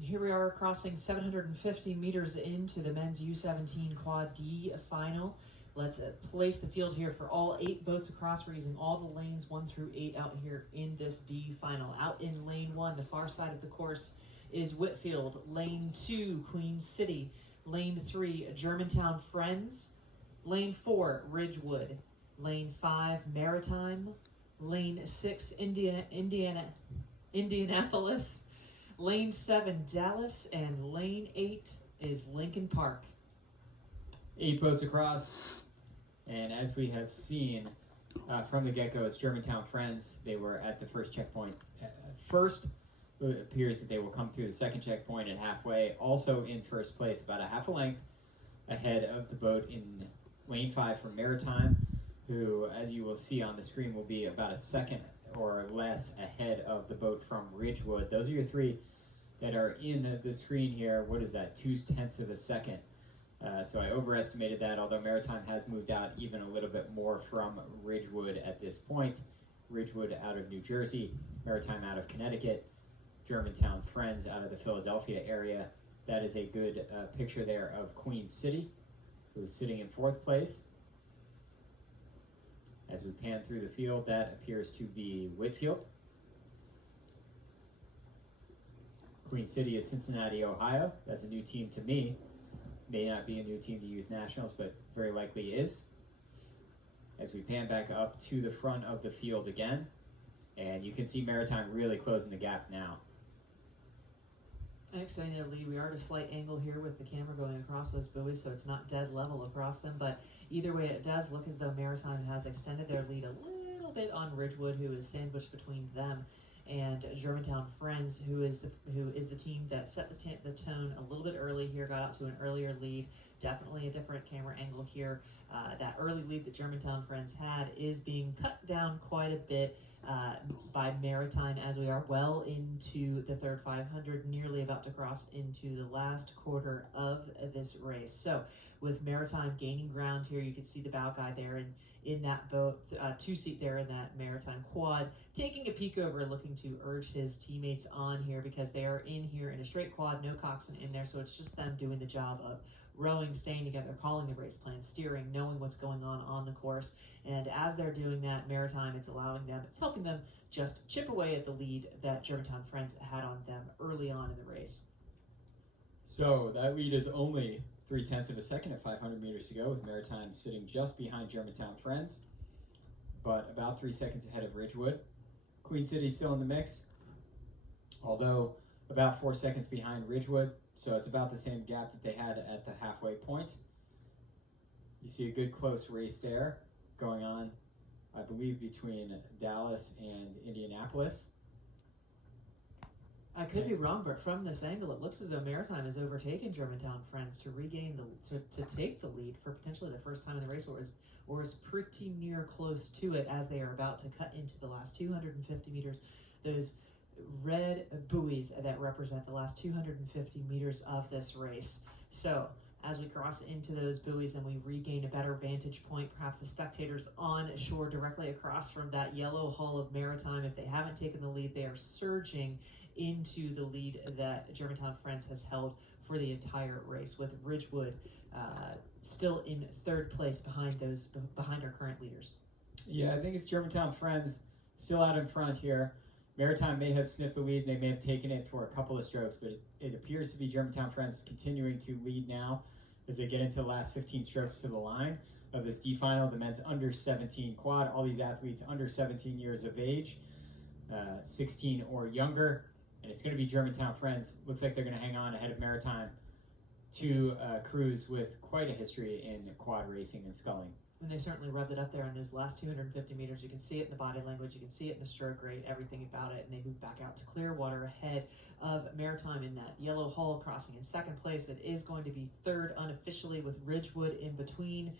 Here we are crossing 750 meters into the men's U17 Quad D final. Let's place the field here for all 8 boats across. We're using all the lanes 1 through 8 out here in this D final. Out in lane 1, the far side of the course, is Whitfield. Lane 2, Queen City. Lane 3, Germantown Friends. Lane 4, Ridgewood. Lane 5, Maritime. Lane 6, Indianapolis. Lane 7, Dallas, and Lane 8 is Lincoln Park. 8 boats across, and as we have seen from the get-go, it's Germantown Friends. They were at the first checkpoint first. It appears that they will come through the second checkpoint at halfway, also in first place, about a half a length ahead of the boat in Lane 5 from Maritime, who, as you will see on the screen, will be about a second or less ahead of the boat from Ridgewood. Those are your 3 that are in the screen here. What is that? 0.2 of a second. So I overestimated that, although Maritime has moved out even a little bit more from Ridgewood at this point. Ridgewood out of New Jersey, Maritime out of Connecticut, Germantown Friends out of the Philadelphia area. That is a good picture there of Queen City, who is sitting in 4th place. As we pan through the field, that appears to be Whitfield. Queen City is Cincinnati, Ohio. That's a new team to me. May not be a new team to Youth Nationals, but very likely is. As we pan back up to the front of the field again, and you can see Maritime really closing the gap now. Extending their lead. We are at a slight angle here with the camera going across those buoys, so it's not dead level across them, but either way it does look as though Maritime has extended their lead a little bit on Ridgewood, who is sandwiched between them and Germantown Friends, who is the team that set the tone a little bit early here, got out to an earlier lead. Definitely a different camera angle here. That early lead that Germantown Friends had is being cut down quite a bit by Maritime as we are well into the third 500, nearly about to cross into the last quarter of this race. So with Maritime gaining ground here, you can see the bow guy there in that boat, 2-seat there in that Maritime quad, taking a peek over, looking to urge his teammates on here because they are in here in a straight quad, no coxswain in there, so it's just them doing the job of rowing, staying together, calling the race plan, steering, knowing what's going on the course. And as they're doing that, Maritime, it's helping them just chip away at the lead that Germantown Friends had on them early on in the race. So that lead is only 0.3 of a second at 500 meters to go, with Maritime sitting just behind Germantown Friends, but about 3 seconds ahead of Ridgewood. Queen City still in the mix, although about 4 seconds behind Ridgewood, so it's about the same gap that they had at the halfway point. You see a good close race there going on, I believe, between Dallas and Indianapolis. I could be wrong, but from this angle, it looks as though Maritime has overtaken Germantown Friends to regain to take the lead for potentially the first time in the race, or is pretty near close to it as they are about to cut into the last 250 meters. Those red buoys that represent the last 250 meters of this race. So as we cross into those buoys and we regain a better vantage point, perhaps the spectators on shore directly across from that yellow hull of Maritime, if they haven't taken the lead, they are surging into the lead that Germantown Friends has held for the entire race, with Ridgewood still in 3rd place behind our current leaders. Yeah, I think it's Germantown Friends still out in front here. Maritime may have sniffed the lead and they may have taken it for a couple of strokes, but it appears to be Germantown Friends continuing to lead now as they get into the last 15 strokes to the line of this D final, the men's under 17 quad. All these athletes under 17 years of age, 16 or younger, and it's going to be Germantown Friends. Looks like they're going to hang on ahead of Maritime, two crews with quite a history in quad racing and sculling. And they certainly revved it up there in those last 250 meters. You can see it in the body language, you can see it in the stroke rate, everything about it, and they move back out to clear water ahead of Maritime in that yellow hull, crossing in 2nd place. It is going to be 3rd unofficially, with Ridgewood in between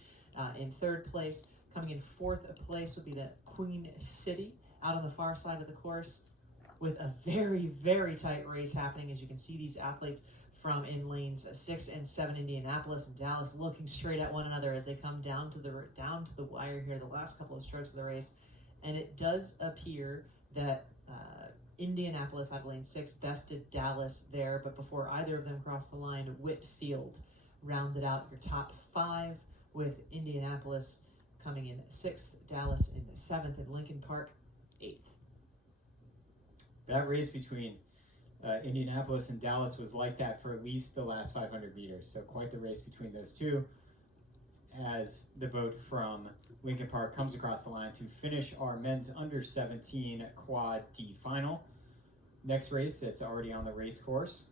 in 3rd place. Coming in 4th place would be the Queen City out on the far side of the course, with a very, very tight race happening. As you can see, these athletes from in lanes 6 and 7, Indianapolis and Dallas, looking straight at one another as they come down to the wire here, the last couple of strokes of the race. And it does appear that Indianapolis out of lane 6 bested Dallas there, but before either of them crossed the line, Whitfield rounded out your top 5, with Indianapolis coming in 6th, Dallas in 7th, and Lincoln Park 8th. That race between Indianapolis and Dallas was like that for at least the last 500 meters, so quite the race between those two, as the boat from Lincoln Park comes across the line to finish our men's under 17 quad D final. Next race that's already on the race course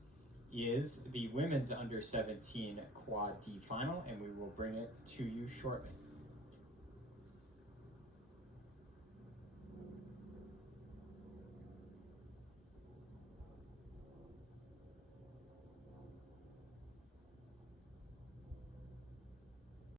is the women's under 17 quad D final, and we will bring it to you shortly.